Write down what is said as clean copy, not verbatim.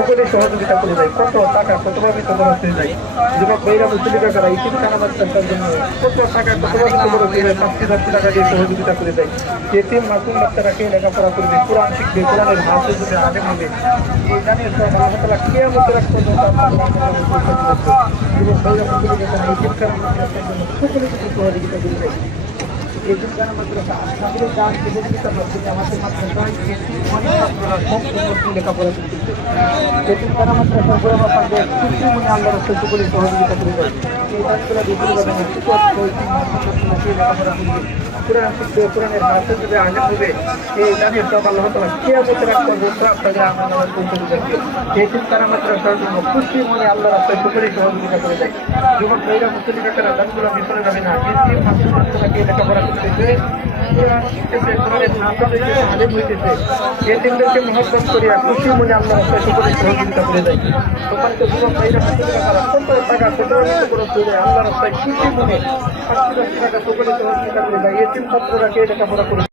সকলে সহযোগিতা করে যায়। কত টাকা কতভাবে খরচ হয়ে যায়। যুবক ভাইরা মুসলিমরা ইতিম কানামাত সরকার জন্য কত টাকা কতভাবে খরচ হয়ে যায়। 5,000 টাকা দিয়ে সহযোগিতা করে যায়। এতিম মাসুম বাচ্চারাকে লেখাপড়া করবে, কোরআন শিখবে, কোরআনের হাফেজ হবে, আলেম হবে। এই জানিয়ে আল্লাহ তাআলা কিয়ামত রাত পর্যন্ত যুবক ভাইরা মুসলিমরা ইতিম কানামাত সরকার জন্য সকলে সহযোগিতা করে যায়। এতিম কানামাত সরকার দান সহযোগিতার মাধ্যমে আমাদের মাদ্রাসায় লেখাপড়া করতেছে। এতিম কানামাত সরকার আল্লাহ রাসূল সকলে সহযোগিতা করে যায়। এই কাজগুলো বিভিন্ন লেখাপড়া করবে, কোরআন শিখবে, কোরআনের হাফেজ হবে, আলেম হবে। এই জানিয়ে সব আল্লাহ তাআলা কিয়ামত রাত পর্যন্ত আপনাদের আমাদের পৌঁছে দেবেন। এতিম কানামাত সরকার জন্য খুশি মনে আল্লাহ রাসূল সকলে সহযোগিতা করে যায়। যুবক ভাইরা মুসলিমরা দানগুলো বিফলে যাবে না। এতিম মাসুম বাচ্চারাকে লেখাপড়া করতেছে, কোরআন শিখতেছে, কোরআনের হাফেজ হইতেছে, আলেম হইতেছে। এতিমদেরকে মহব্বত করিয়া খুশি মনে আল্লাহ রাসূল সকলে সহযোগিতা করে যায়। সম্মানিত যুবক ভাইরা মুসলিমরা কত টাকা কত খরচ হয়ে যায় আল্লাহ রাস্তায় খুশি মনে 5,000 টাকা সকলে সহযোগিতা করে যায়। এতিম ছাত্ররা কে লেখাপড়া করে